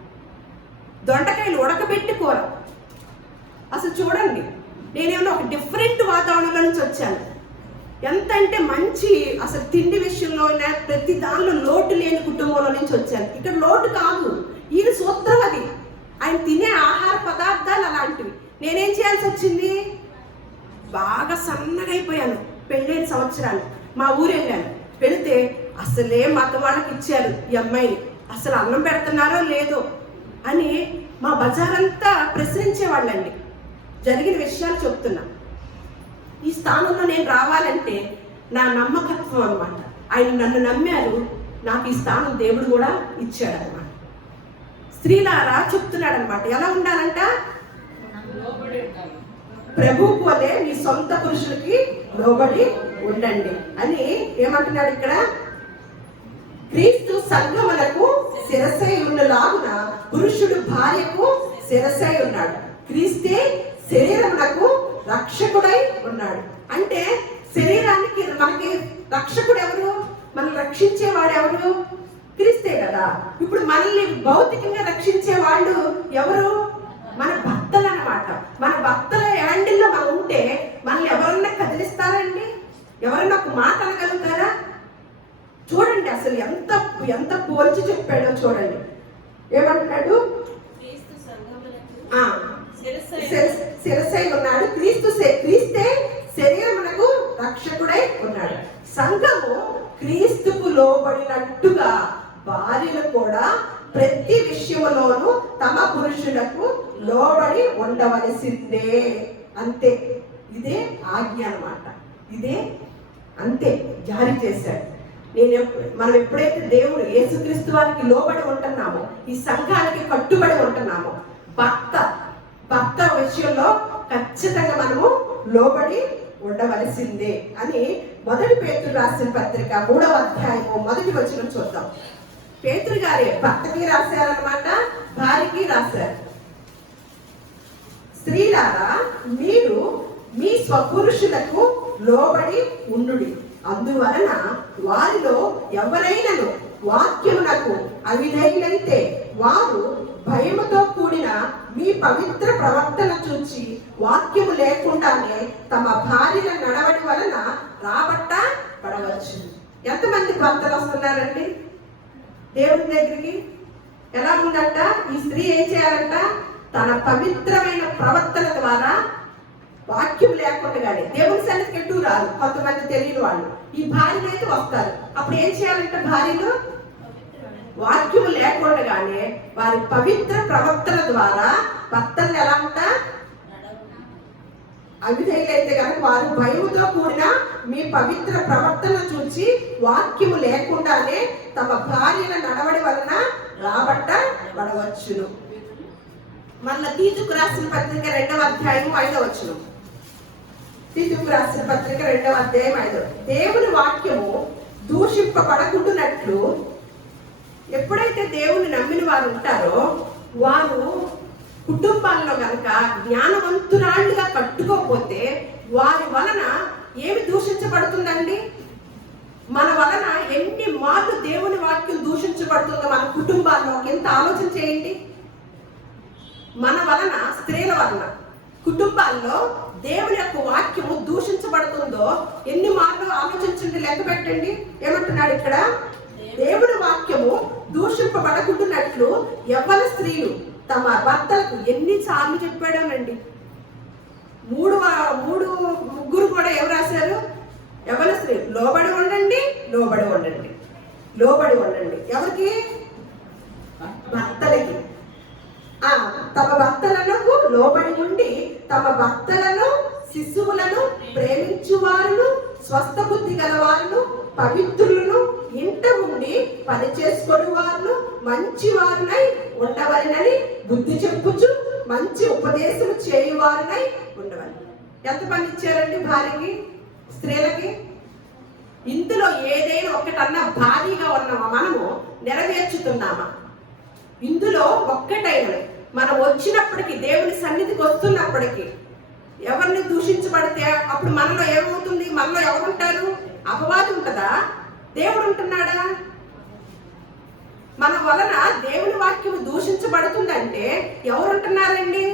దొండకాయలు ఉడకబెట్టి కూర. అసలు చూడండి, నేనేమన్నా ఒక డిఫరెంట్ వాతావరణంలో నుంచి వచ్చాను. ఎంత అంటే మంచి, అసలు తిండి విషయంలో ప్రతి దానిలో లోటు లేని కుటుంబంలో నుంచి వచ్చాను. ఇక్కడ లోటు కాదు, ఈయన సూత్రం అది. ఆయన తినే ఆహార పదార్థాలు అలాంటివి. నేనేం చేయాల్సి వచ్చింది? బాగా సన్నగా అయిపోయాను. పెళ్ళైన సంవత్సరాలు మా ఊరు వెళ్ళాను. వెళితే అసలే మత వాళ్ళకి ఇచ్చారు ఈ అమ్మాయిని, అసలు అన్నం పెడుతున్నారో లేదో అని మా బజారంతా ప్రశ్నించేవాళ్ళండి. జరిగిన విషయాలు చెప్తున్నా. ఈ స్థానంలో నేను రావాలంటే నా నమ్మకత్వం అన్నమాట. ఆయన నన్ను నమ్మారు, నాకు ఈ స్థానం దేవుడు కూడా ఇచ్చాడు అనమాట. స్త్రీలారా చెప్తున్నాడు అనమాట, ఎలా ఉండాలంట? ప్రభువుకు వలె మీ సొంత పురుషులకి లోబడి ఉండండి అని ఏమంటున్నాడు ఇక్కడ? క్రీస్తు సంఘములకు శిరస్సై ఉన్నలాగున పురుషుడు భార్యకు శిరస్సై ఉన్నాడు. క్రీస్తే శరీరమునకు రక్షకుడై ఉన్నాడు. అంటే శరీరానికి మనకి రక్షకుడు ఎవరు? మనం రక్షించేవాడు ఎవరు? క్రీస్తే కదా. ఇప్పుడు మనల్ని భౌతికంగా రక్షించే వాళ్ళు ఎవరు? మన భర్తలు అన్నమాట. మన భర్తల యాండిల్లో మనం ఉంటే మనల్ని ఎవరన్నా కదిలిస్తారండి? ఎవరన్నా ఒక మాట అనగలుగుతారా? చూడండి అసలు ఎంత పోల్చి చెప్పాడో చూడండి. ఏమంటున్నాడు? శిరస్సై ఉన్నాడు. క్రీస్తే శరీరమునకు రక్షకుడై ఉన్నాడు. సంఘము క్రీస్తుకు లోబడినట్టుగా భార్యలు కూడా ప్రతి విషయములోనూ తమ పురుషులకు లోబడి ఉండవలసిందే. అంతే, ఇదే ఆజ్ఞ అన్నమాట. ఇదే అంతే జారీ చేశాడు. మనం ఎప్పుడైతే దేవుడు యేసుక్రీస్తు వారికి లోబడి ఉంటున్నామో, ఈ సంఘానికి కట్టుబడి ఉంటున్నామో, భర్త విషయంలో ఖచ్చితంగా మనము లోబడి ఉండవలసిందే అని మొదటి పేతురు రాసిన పత్రిక 3వ అధ్యాయము 1వ వచనం చూద్దాం. పేతురు గారే భర్తకి రాశారనమాట, భార్యకి రాశారు. స్త్రీలారా, మీరు మీ స్వపురుషులకు లోబడి ఉండుడి. అందువలన వారిలో ఎవరైనాను వాక్యమునకు అవిధేయులైతే వారు భయముతో కూడిన మీ పవిత్ర ప్రవర్తన చూచి వాక్యము లేకుండానే తమ భార్యల నడవడి వలన రాబట్ట పడవచ్చు. ఎంతమంది భర్తలు వస్తున్నారండి దేవుని దగ్గరికి? ఎలా ఉందంట ఈ స్త్రీ? ఏం చేయాలంట? తన పవిత్రమైన ప్రవర్తన ద్వారా, వాక్యం లేకుండానే దేవుని సన్నిధికి ఎటు రారు కొంతమంది తెలియని వాళ్ళు. ఈ భార్యలు అయితే వస్తారు. అప్పుడు ఏం చేయాలంటే భార్యలు వాక్యం లేకుండానే వారి పవిత్ర ప్రవర్తన ద్వారా భర్తలు ఎలా అంట అవిధేయులైతే కనుక వారు భయముతో కూడిన మీ పవిత్ర ప్రవర్తన చూచి వాక్యము లేకుండానే తమ భార్యల నడవడి వలన రాబట్ట పడవచ్చును. మళ్ళా తీతుకు రాసిన పత్రిక 2వ అధ్యాయం 5వ వచనం. తీతుకు రాసిన పత్రిక 2వ అధ్యాయం 5. దేవుని వాక్యము దూషింపబడకుండానట్లు ఎప్పుడైతే దేవుని నమ్మిన వారు ఉంటారో వారు కుటుంబాల్లో కనుక జ్ఞానవంతురాళ్ళుగా కట్టుకోకపోతే వారి వలన ఏమి దూషించబడుతుందండి? మన వలన ఎన్ని మార్లు దేవుని వాక్యం దూషించబడుతుందో మన కుటుంబాల్లో ఎంత ఆలోచన చేయండి. మన వలన, స్త్రీల వలన కుటుంబాల్లో దేవుని యొక్క వాక్యము దూషించబడుతుందో ఎన్ని మార్లు ఆలోచించండి, లెక్క పెట్టండి. ఏమంటున్నాడు ఇక్కడ? దేవుని వాక్యము దూషింపబడకుండానట్లు యవ్వన స్త్రీలు తమ భర్తలకు ఎన్నిసార్లు చెప్పాడోనండి. ముగ్గురు కూడా ఎవరు రాశారు? యవ్వన స్త్రీలు. లోబడి ఉండండి, లోబడి ఉండండి, లోబడి ఉండండి. ఎవరికి? భర్తలకి. తమ భర్తలకు లోబడి ఉండి తమ భర్తలను, శిశువులను ప్రేమించువారును, స్వస్థ బుద్ధి గలవారును, పవిత్రులను, ఇంట ఉండి పని చేసుకుని వారును, మంచి వారునై ఉండవలనని బుద్ధి చెప్పుచు మంచి ఉపదేశం చేయువారునై ఉండవలని. ఎంతమంది ఇచ్చారండి భార్యకి, స్త్రీలకి? ఇందులో ఏదైనా ఒకటన్నా భారీగా ఉన్నామా? మనము నెరవేర్చుతున్నామా? ఇందులో ఒక్కటైనా మనం వచ్చినప్పటికీ, దేవుని సన్నిధికి వస్తున్నప్పటికీ ఎవరిని దూషించబడితే అప్పుడు మనలో ఏమవుతుంది? మనలో ఎవరుంటారు? అపవాది ఉంటుందా? దేవుడు ఉంటున్నాడా? మన వలన దేవుని వాక్యం దూషించబడుతుందంటే ఎవరుంటున్నారండి?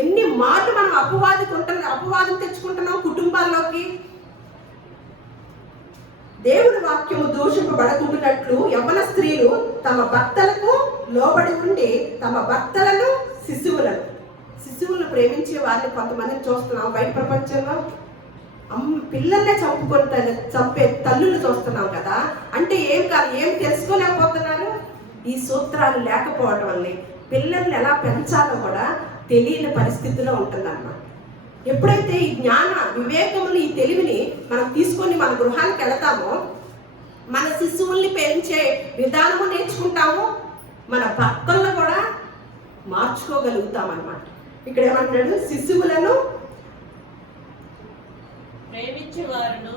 ఎన్ని మార్లు మనం అపవాదం తెచ్చుకుంటున్నాం కుటుంబాల్లోకి. దేవుని వాక్యము దూషింపబడకుండానట్లు యవ్వన స్త్రీలు తమ భర్తలకు లోబడి ఉండి తమ భర్తలను, శిశువులను ప్రేమించే వారిని కొంతమందిని చూస్తున్నాం బయట ప్రపంచంలో. పిల్లల్నే చంపే తల్లులు చూస్తున్నాం కదా. అంటే ఏం తెలుసుకోలేకపోతున్నారు? ఈ సూత్రాలు లేకపోవడం వల్ల పిల్లల్ని ఎలా పెంచాలో కూడా తెలియని పరిస్థితిలో ఉంటుందన్నమాట. ఎప్పుడైతే ఈ జ్ఞాన వివేకములు, ఈ తెలివిని మనం తీసుకొని మన గృహానికి వెళతామో, మన శిశువుల్ని పెంచే విధానము నేర్చుకుంటాము, మన భర్తలను కూడా మార్చుకోగలుగుతాం అన్నమాట. ఇక్కడ ఏమంటాడు? శిశువులను ప్రేమించేవారును,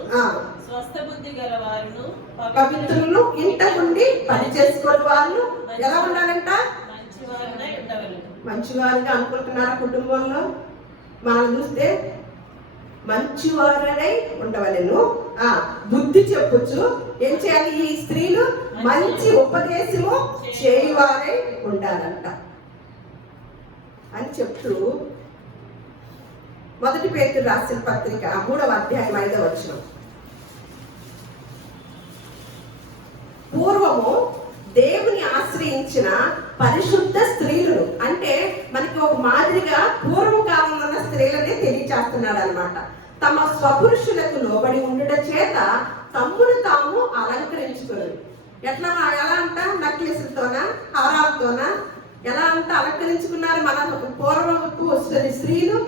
స్వస్థ బుద్ధి గలవారును, పవిత్రులను, ఇంట ఉండి పని చేసుకునే వాళ్ళు ఎలా ఉండాలంట? మంచివారునై ఉండవలెను. మంచివారుగా అనుకుంటున్నారా? కుటుంబంలో మనం చూస్తే మంచివారనై ఉండవలెను. బుద్ధి చెప్పొచ్చు. ఏం చేయాలి? ఈ స్త్రీలు మంచి ఉపదేశము చేయువారై ఉండాలంట అని చెప్తూ మొదటి పేతురు రాసిన పత్రిక 3వ అధ్యాయం 5వ వచనం. పూర్వము దేవుని ఆశ్రయించిన పరిశుద్ధ స్త్రీలను, అంటే మనకి ఒక మాదిరిగా పూర్వ కాలంలో ఉన్న స్త్రీలనే తెలియచేస్తున్నాడు అనమాట. తమ స్వపురుషులకు లోబడి ఉండుట చేత తమ్మును తాము అలంకరించుకున్నారు. ఎట్లా ఎలా అంట నక్లెస్లతోనా హారాలతోనా ఎలా అంట అలంకరించుకున్నారు మన పూర్వపు స్త్రీలు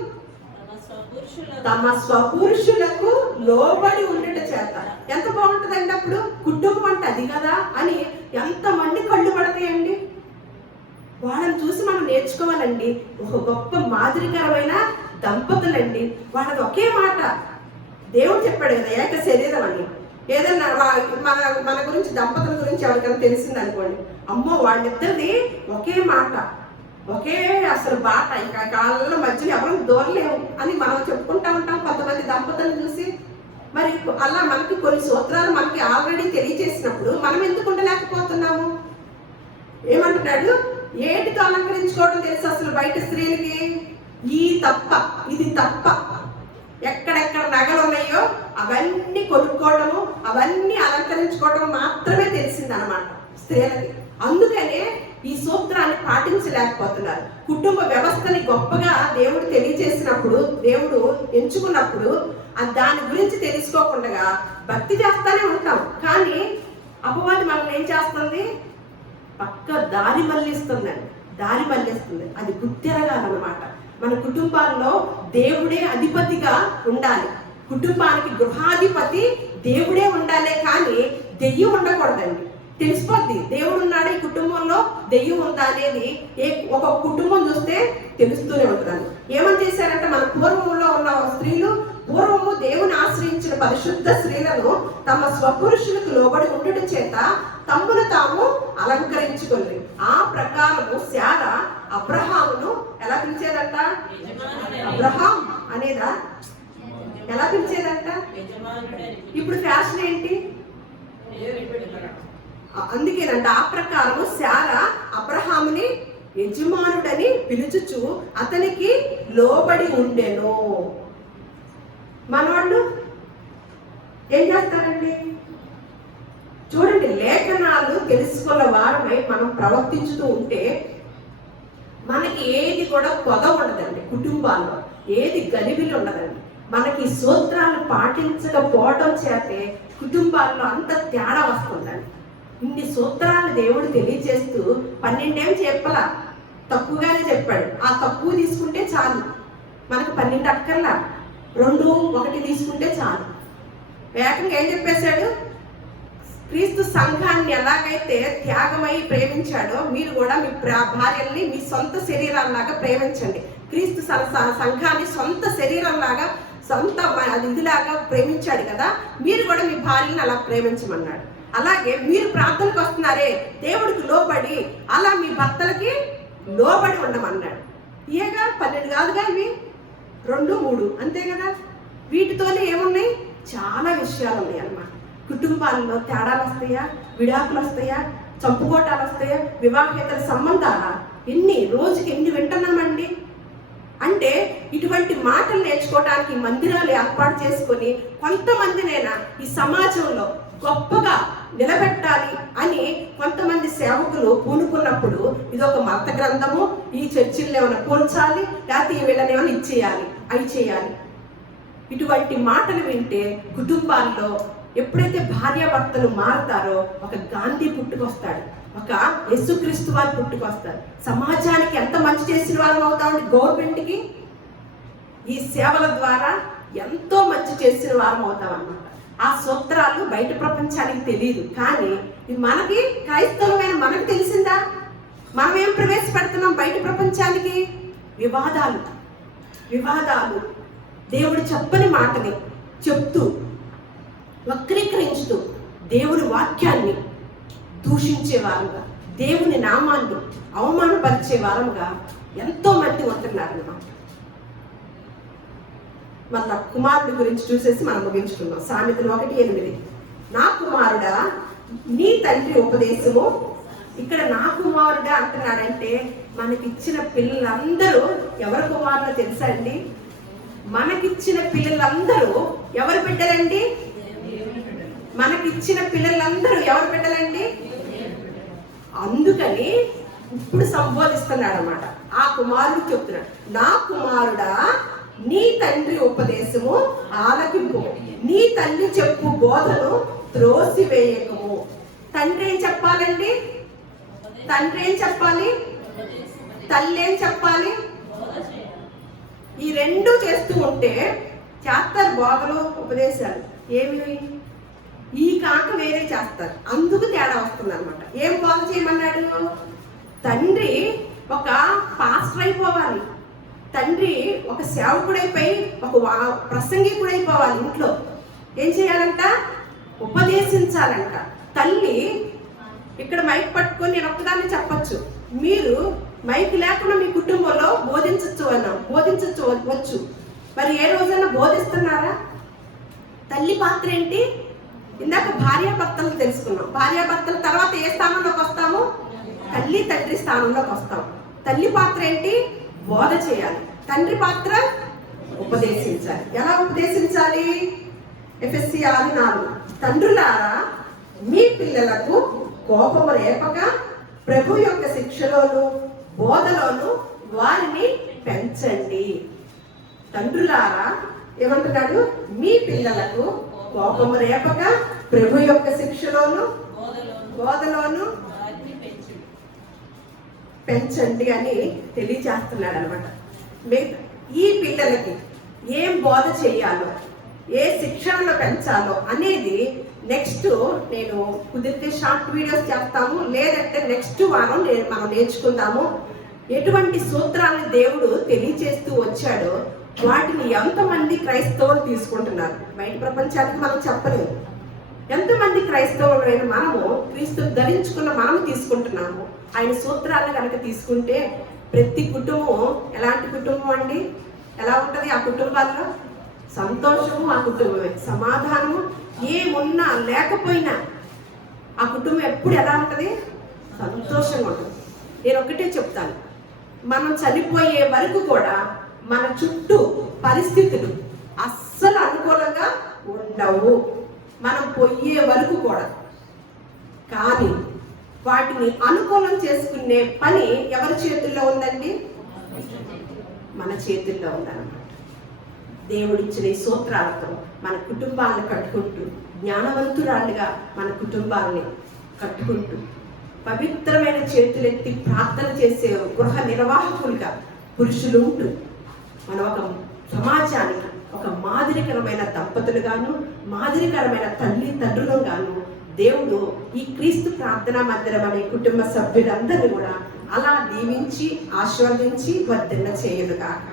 తమ స్వపురుషులకు లోబడి ఉండట చేత. ఎంత బాగుంటుందండి అప్పుడు కుటుంబం అంటే అది కదా అని ఎంతమంది కళ్ళు పడతాయండి. వాళ్ళని చూసి మనం నేర్చుకోవాలండి. ఒక గొప్ప మాదిరికరమైన దంపతులండి. వాళ్ళది ఒకే మాట. దేవుడు చెప్పాడు కదా ఏక శరీరం అని. ఏదన్నా మన గురించి దంపతుల గురించి ఎవరికైనా తెలిసింది అనుకోండి, అమ్మో వాళ్ళిద్దరిది ఒకే మాట, ఒకే అసలు బాట, ఇంకా కాళ్ళ మధ్యలో ఎవరు దూరలేము అని మనం చెప్పుకుంటా ఉంటాం కొంతమంది దంపతులను చూసి. మరి అలా మనకి కొన్ని సూత్రాలు మనకి ఆల్రెడీ తెలియజేసినప్పుడు మనం ఎందుకు ఉండలేకపోతున్నాము? ఏమంటున్నాడు? ఏటితో అలంకరించుకోవడం తెలుసు అసలు బయట స్త్రీలకి? ఈ తప్ప, ఇది తప్ప. ఎక్కడెక్కడ నగలు ఉన్నాయో అవన్నీ కొనుక్కోవడము, అవన్నీ అలంకరించుకోవడం మాత్రమే తెలిసిందనమాట స్త్రీలకి. అందుకనే ఈ సూత్రాన్ని పాటించలేకపోతున్నారు. కుటుంబ వ్యవస్థని గొప్పగా దేవుడు తెలియజేసినప్పుడు, దేవుడు ఎంచుకున్నప్పుడు దాని గురించి తెలుసుకోకుండా భక్తి చేస్తానే ఉంటాం. కానీ అపవాది మనల్ని ఏం చేస్తుంది? పక్క దారి మళ్ళిస్తుందండి. దారి మళ్ళిస్తుంది. అది గుర్తెరగాలన్నమాట. మన కుటుంబాల్లో దేవుడే అధిపతిగా ఉండాలి. కుటుంబానికి గృహాధిపతి దేవుడే ఉండాలి, కానీ దెయ్యం ఉండకూడదండి. తెలిసిపోద్ది దేవుడు ఉన్నాడు ఈ కుటుంబంలో, దెయ్యం ఉందా అనేది ఒక కుటుంబం చూస్తే తెలుస్తూనే ఉంటుంది. ఏమని చేశారంటే మన పూర్వంలో ఉన్న స్త్రీలు పూర్వము దేవుని ఆశ్రయించిన పరిశుద్ధ స్త్రీలను తమ స్వపురుషులకు లోబడి ఉండటం చేత తమ్మును తాము అలంకరించుకుంది. ఆ ప్రకారము శారా అబ్రహామును ఎలా పిలిచేదంట? అబ్రహాం అనేదా? ఎలా పిలిచేదంట? ఇప్పుడు ఫ్యాషన్ ఏంటి? అందుకేనంట ఆ ప్రకారము శారా అబ్రహాముని యజమానుడని పిలుచుచు అతనికి లోబడి ఉండెను. మనవాళ్ళు ఏం చేస్తారండి? చూడండి, లేఖనాలు తెలుసుకున్న వారమై మనం ప్రవర్తించుతూ ఉంటే మనకి ఏది కూడా కొద ఉండదండి. కుటుంబాల్లో ఏది గలిబిలి ఉండదండి. మనకి సూత్రాలు పాటించకపోవడం చేతే కుటుంబాల్లో అంత తేడా వస్తుందండి. ఇన్ని సూత్రాలు దేవుడు తెలియజేస్తూ 12 ఏం చెప్పలా, తక్కువగానే చెప్పాడు. ఆ తక్కువ తీసుకుంటే చాలు, మనకు 12 అక్కర్లా, 2, 1 తీసుకుంటే చాలు. ఏకంగా ఏం చెప్పేశాడు? క్రీస్తు సంఘాన్ని ఎలాగైతే త్యాగమై ప్రేమించాడో మీరు కూడా మీ భార్యల్ని మీ సొంత శరీరాల్లాగా ప్రేమించండి. క్రీస్తు సంఘాన్ని సొంత శరీరంలాగా, సొంత ఇదిలాగా ప్రేమించాడు కదా, మీరు కూడా మీ భార్యని అలా ప్రేమించమన్నాడు. అలాగే మీరు ప్రార్థనకు వస్తున్నారే దేవుడికి లోబడి అలా మీ భర్తలకి లోబడి ఉండమన్నాడు. ఏగా 12 కాదుగా, ఇవి 2, 3 అంతే కదా. వీటితోనే ఏమున్నాయి? చాలా విషయాలు ఉన్నాయి అన్నమాట. కుటుంబాల్లో తేడాలు వస్తాయా, విడాకులు వస్తాయా, చంపుకోటాలు వస్తాయా, వివాహేతర సంబంధాలా, రోజుకి ఎన్ని వింటున్నామండి. అంటే ఇటువంటి మాటలు నేర్చుకోవడానికి మందిరాలు ఏర్పాటు చేసుకొని కొంతమందినైనా ఈ సమాజంలో గొప్పగా నిలబెట్టాలి అని కొంతమంది సేవకులు పూనుకున్నప్పుడు ఇది ఒక మత గ్రంథము, ఈ చర్చిల్లో ఏమైనా కూర్చాలి, లేకపోతే ఈ వీళ్ళని ఏమైనా ఇచ్చేయాలి, అవి చేయాలి. ఇటువంటి మాటలు వింటే కుటుంబాల్లో ఎప్పుడైతే భార్యాభర్తలు మారుతారో ఒక గాంధీ పుట్టుకొస్తాడు, ఒక యేసుక్రీస్తు వారు పుట్టుకొస్తారు. సమాజానికి ఎంత మంచి చేసిన వారు అవుతామండి. గవర్నమెంట్కి ఈ సేవల ద్వారా ఎంతో మంచి చేసిన వారం అవుతాం అన్నమాట. ఆ సూత్రాలు బయట ప్రపంచానికి తెలియదు, కానీ ఇది మనకి క్రైస్తవమైన మనకు తెలిసిందా? మనం ఏం ప్రవేశపెడుతున్నాం బయట ప్రపంచానికి? వివాదాలు. దేవుడు చెప్పని మాటని చెప్తూ వక్రీకరించుతూ దేవుని వాక్యాన్ని దూషించే వారుగా, దేవుని నామాన్ని అవమానపరిచే వారుగా ఎంతో మంది ఉంటున్నారు అన్నమాట. మన కుమారుడి గురించి చూసేసి మనం ముగించుకున్నాం. సామెతలు 1:8, నా కుమారుడా నీ తండ్రి ఉపదేశము. ఇక్కడ నా కుమారుడా అంటున్నాడంటే మనకిచ్చిన పిల్లలందరూ ఎవరి కుమారులో తెలుసా అండి? మనకిచ్చిన పిల్లలందరూ ఎవరు బిడ్డలండి? మనకిచ్చిన పిల్లలందరూ ఎవరు బిడ్డలండి? అందుకని ఇప్పుడు సంబోధిస్తున్నాడు అన్నమాట. ఆ కుమారుడు చెప్తున్నాడు, నా కుమారుడా నీ తండ్రి ఉపదేశము ఆలకింపు, నీ తల్లి చెప్పు బోధను త్రోసివేయకము. తండ్రి ఏం చెప్పాలండి? తండ్రి ఏం చెప్పాలి? తల్లి ఏం చెప్పాలి? ఈ రెండు చేస్తూ ఉంటే చేస్తారు బోధలు, ఉపదేశాలు. ఏమి ఈ కాక వేరే చేస్తారు, అందుకు తేడా వస్తుంది అనమాట. ఏం బోధ చేయమన్నాడు? తండ్రి ఒక పాస్టర్ అయిపోవాలి, తండ్రి ఒక సేవకుడైపోయి ఒక ప్రసంగికుడైపోవాలి. ఇంట్లో ఏం చేయాలంట? ఉపదేశించాలంట. తల్లి ఇక్కడ మైక్ పట్టుకొని నేను ఒక్కదాన్ని చెప్పచ్చు, మీరు మైక్ లేకుండా మీ కుటుంబంలో బోధించవచ్చు. మరి ఏ రోజైనా బోధిస్తున్నారా? తల్లి పాత్ర ఏంటి? ఇందాక భార్యాభర్తలు తెలుసుకున్నాం. భార్యాభర్తల తర్వాత ఏ స్థానంలోకి వస్తాము? తల్లి తండ్రి స్థానంలోకి వస్తాం. తల్లి పాత్ర ఏంటి? బోధ చేయాలి. తండ్రి పాత్ర ఉపదేశించాలి. ఎలా ఉపదేశించాలి? ఎఫెసీ 6:4 తండ్రులారా మీ పిల్లలకు కోపము రేపక ప్రభు యొక్క శిక్షలోను బోధలోను వారిని పెంచండి. తండ్రులారా ఏమంటున్నాడు? మీ పిల్లలకు కోపము రేపక ప్రభు యొక్క శిక్షలోను బోధలోను పెంచండి అని తెలియజేస్తున్నాడు అనమాట. ఈ పిల్లలకి ఏం బోధ చేయాలో, ఏ శిక్షణలో పెంచాలో అనేది నెక్స్ట్ నేను కుదిరితే షార్ట్ వీడియోస్ చేస్తాము, లేదంటే నెక్స్ట్ వారం మనం నేర్చుకుందాము. ఎటువంటి సూత్రాన్ని దేవుడు తెలియచేస్తూ వచ్చాడో వాటిని ఎంతమంది క్రైస్తవులు తీసుకుంటున్నారు? బయట ప్రపంచానికి మనం చెప్పలేము. ఎంతమంది క్రైస్తవులైన మనము క్రీస్తు ధరించుకున్న మనము తీసుకుంటున్నాము. ఆయన సూత్రాలను కనుక తీసుకుంటే ప్రతి కుటుంబం ఎలాంటి కుటుంబం అండి? ఎలా ఉంటుంది ఆ కుటుంబాల్లో? సంతోషము ఆ కుటుంబమే, సమాధానము ఏమున్నా లేకపోయినా ఆ కుటుంబం ఎప్పుడు ఎలా ఉంటుంది? సంతోషంగా ఉంటుంది. నేను ఒకటే చెప్తాను, మనం చనిపోయే వరకు కూడా మన చుట్టూ పరిస్థితులు అస్సలు అనుకూలంగా ఉండవు, మనం పోయే వరకు కూడా. కానీ వాటిని అనుకూలం చేసుకునే పని ఎవరి చేతుల్లో ఉందండి? మన చేతుల్లో ఉందన్నమాట. దేవుడిచ్చిన ఈ సూత్రాలతో మన కుటుంబాలను కట్టుకుంటూ, జ్ఞానవంతురాలుగా మన కుటుంబాలని కట్టుకుంటూ, పవిత్రమైన చేతులెత్తి ప్రార్థన చేసే గృహ నిర్వాహకులుగా పురుషులు ఉంటూ, మనం ఒక సమాజానికి ఒక మాదిరికరమైన దంపతులుగాను, మాదిరికరమైన తల్లిదండ్రులుగాను దేవుడు ఈ క్రీస్తు ప్రార్థనా మందిరం అనే కుటుంబ సభ్యులందరినీ కూడా అలా దీవించి ఆశీర్వదించి వర్ధిల్ల చేయునుగాక.